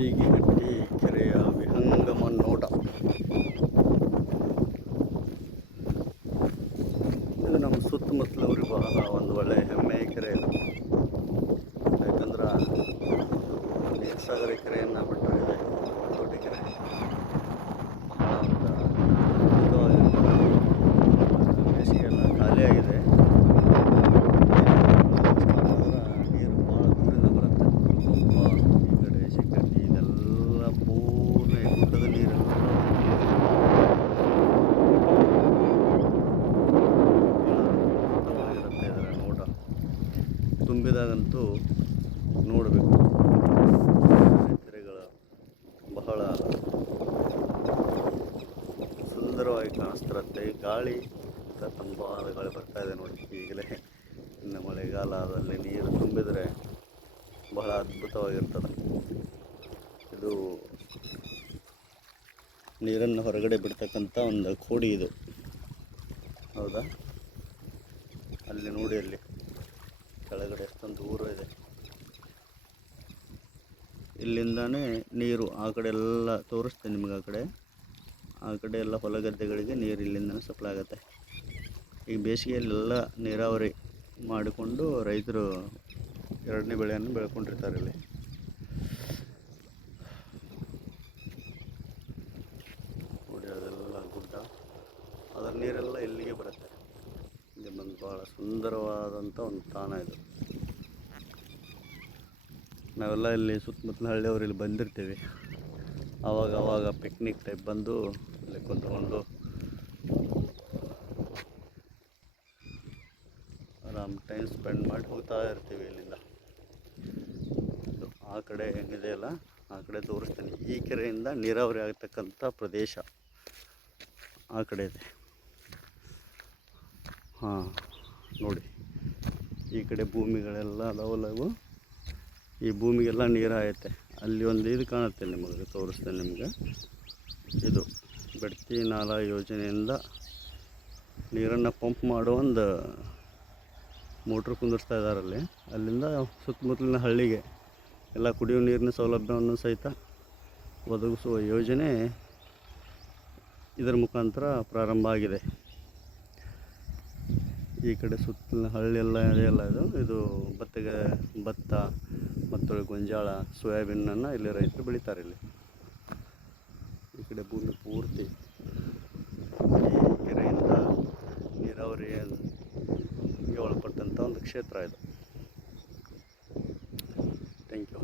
ಬೀಗಿಗಟ್ಟಿ ಕೆರೆಯ ವಿಹಂಗಮ ನೋಟ ಇದು ನಮ್ಮ ಸುತ್ತಮುತ್ತಲವ್ರಿಗೆ ಬಹಳ ಒಂದು ಒಳ್ಳೆ ಹೆಮ್ಮೆಯ ಕೆರೆ. ಇದು ಯಾಕಂದ್ರೆ ಸಾಗರ ಕೆರೆಯನ್ನು ಬಿಟ್ಟರೆ ದೊಡ್ಡ ಕೆರೆ ಬಹಳ ಒಂದು ಅದ್ಭುತವಾಗಿರ್ತದೆ. ಬೇಸಿಗೆ ಎಲ್ಲ ಖಾಲಿಯಾಗಿದೆ ನೀರು ಭಾಳ ದೂರದಿಂದ ಬರುತ್ತೆ ತುಂಬ ಈ ಕಡೆ ಶಿಕ್ಕಟ್ಟಿ ಇದೆಲ್ಲ ಪೂರ್ಣ ಈ ಗುಡ್ಡದ ನೀರೆಲ್ಲ ಅದ್ಭುತವಾಗಿರುತ್ತೆ ಇದರ ನೋಟ ತುಂಬಿದಾಗಂತೂ ನೋಡಬೇಕು. ಕೆರೆಗಳು ಬಹಳ ಸುಂದರವಾಗಿ ಕಾಣಿಸ್ತಿರುತ್ತೆ ಗಾಳಿ ತಂಪಾದ ಗಾಳಿ ಬರ್ತಾ ಇದೆ ನೋಡಿ ಈಗಲೇ. ಇನ್ನು ಮಳೆಗಾಲದಲ್ಲಿ ನೀರು ತುಂಬಿದರೆ ಬಹಳ ಅದ್ಭುತವಾಗಿರ್ತದೆ. ಇದು ನೀರನ್ನು ಹೊರಗಡೆ ಬಿಡ್ತಕ್ಕಂಥ ಒಂದು ಕೋಡಿ ಇದು. ಹೌದಾ? ಅಲ್ಲಿ ನೋಡಿ ಅಲ್ಲಿ. ಕೆಳಗಡೆ ಎಷ್ಟೊಂದು ಊರು ಇದೆ. ಇಲ್ಲಿಂದಾನೇ ನೀರು ಆ ಕಡೆ ಎಲ್ಲ ತೋರಿಸ್ತೇನೆ ನಿಮಗೆ ಆ ಕಡೆ. ಆ ಕಡೆ ಎಲ್ಲ ಹೊಲ ಗದ್ದೆಗಳಿಗೆ ನೀರು ಇಲ್ಲಿಂದನೇ ಸಪ್ಲೈ ಆಗುತ್ತೆ. ಈಗ ಬೇಸಿಗೆಯಲ್ಲೆಲ್ಲ ನೀರಾವರಿ ಮಾಡಿಕೊಂಡು ರೈತರು ಎರಡನೇ ಬೆಳೆಯನ್ನು ಬೆಳ್ಕೊಂಡಿರ್ತಾರೆ ಇಲ್ಲಿ. ನೋಡಿ, ಅದೆಲ್ಲ ಗುಡ್ಡ. ಅದರ ನೀರೆಲ್ಲ ಇಲ್ಲಿಗೆ ಬರುತ್ತೆ. ಭಾಳ ಸುಂದರವಾದಂಥ ಒಂದು ತಾಣ ಇದು. ನಾವೆಲ್ಲ ಇಲ್ಲಿ ಸುತ್ತಮುತ್ತಲ ಹಳ್ಳಿಯವರು ಇಲ್ಲಿ ಬಂದಿರ್ತೀವಿ. ಆವಾಗ ಆವಾಗ ಪಿಕ್ನಿಕ್ ಟೈಪ್ ಬಂದು ಇಲ್ಲಿ ಕುಂತ್ಕೊಂಡು ಆರಾಮ್ ಟೈಮ್ ಸ್ಪೆಂಡ್ ಮಾಡಿ ಹೋಗ್ತಾ ಇರ್ತೀವಿ ಇಲ್ಲಿಂದ. ಇದು ಆ ಕಡೆ ಏನಿದೆಯಲ್ಲ ಆ ಕಡೆ ತೋರಿಸ್ತೀನಿ. ಈ ಕೆರೆಯಿಂದ ನೀರಾವರಿ ಆಗ್ತಕ್ಕಂಥ ಪ್ರದೇಶ ಆ ಕಡೆ ಇದೆ. ಹಾಂ. ನೋಡಿ. ಈ ಕಡೆ ಭೂಮಿಗಳೆಲ್ಲ ಅದಾವಲ್ಲ ಇವು ಈ ಭೂಮಿಗೆಲ್ಲ ನೀರು ಅಲ್ಲಿ ಒಂದು ಇದು ಕಾಣುತ್ತೆ ನಿಮಗೆ ತೋರಿಸ್ತೇನೆ ನಿಮಗೆ. ಇದು ಬೆಡ್ತಿ ನಾಲಾ ಯೋಜನೆಯಿಂದ ನೀರನ್ನು ಪಂಪ್ ಮಾಡೋ ಒಂದು ಮೋಟ್ರ್ ಕುಂದಿರ್ತಾ ಇದ್ದಾರೆ ಅಲ್ಲಿ ಅಲ್ಲಿಂದ ಸುತ್ತಮುತ್ತಲಿನ ಹಳ್ಳಿಗೆ ಎಲ್ಲ ಕುಡಿಯುವ ನೀರಿನ ಸೌಲಭ್ಯವನ್ನು ಸಹಿತ ಒದಗಿಸುವ ಯೋಜನೆ ಇದರ ಮುಖಾಂತರ ಪ್ರಾರಂಭ ಆಗಿದೆ. ಈ ಕಡೆ ಸುತ್ತಲಿನ ಹಳ್ಳಿ ಎಲ್ಲ ಇದೆಯಲ್ಲ ಇದು? ಇದು ಭತ್ತಗೆ ಭತ್ತ ಮತ್ತು ಗೊಂಜಾಳ, ಸೋಯಾಬೀನನ್ನು ಇಲ್ಲಿ ರೈತರು ಬೆಳೀತಾರೆ ಇಲ್ಲಿ. ಈ ಕಡೆ ಭೂಮಿ ಪೂರ್ತಿ ಕೆರೆಯಿಂದ ನೀರಾವರಿಗೆ ಒಳಪಟ್ಟಂಥ ಒಂದು ಕ್ಷೇತ್ರ ಇದು. Thank you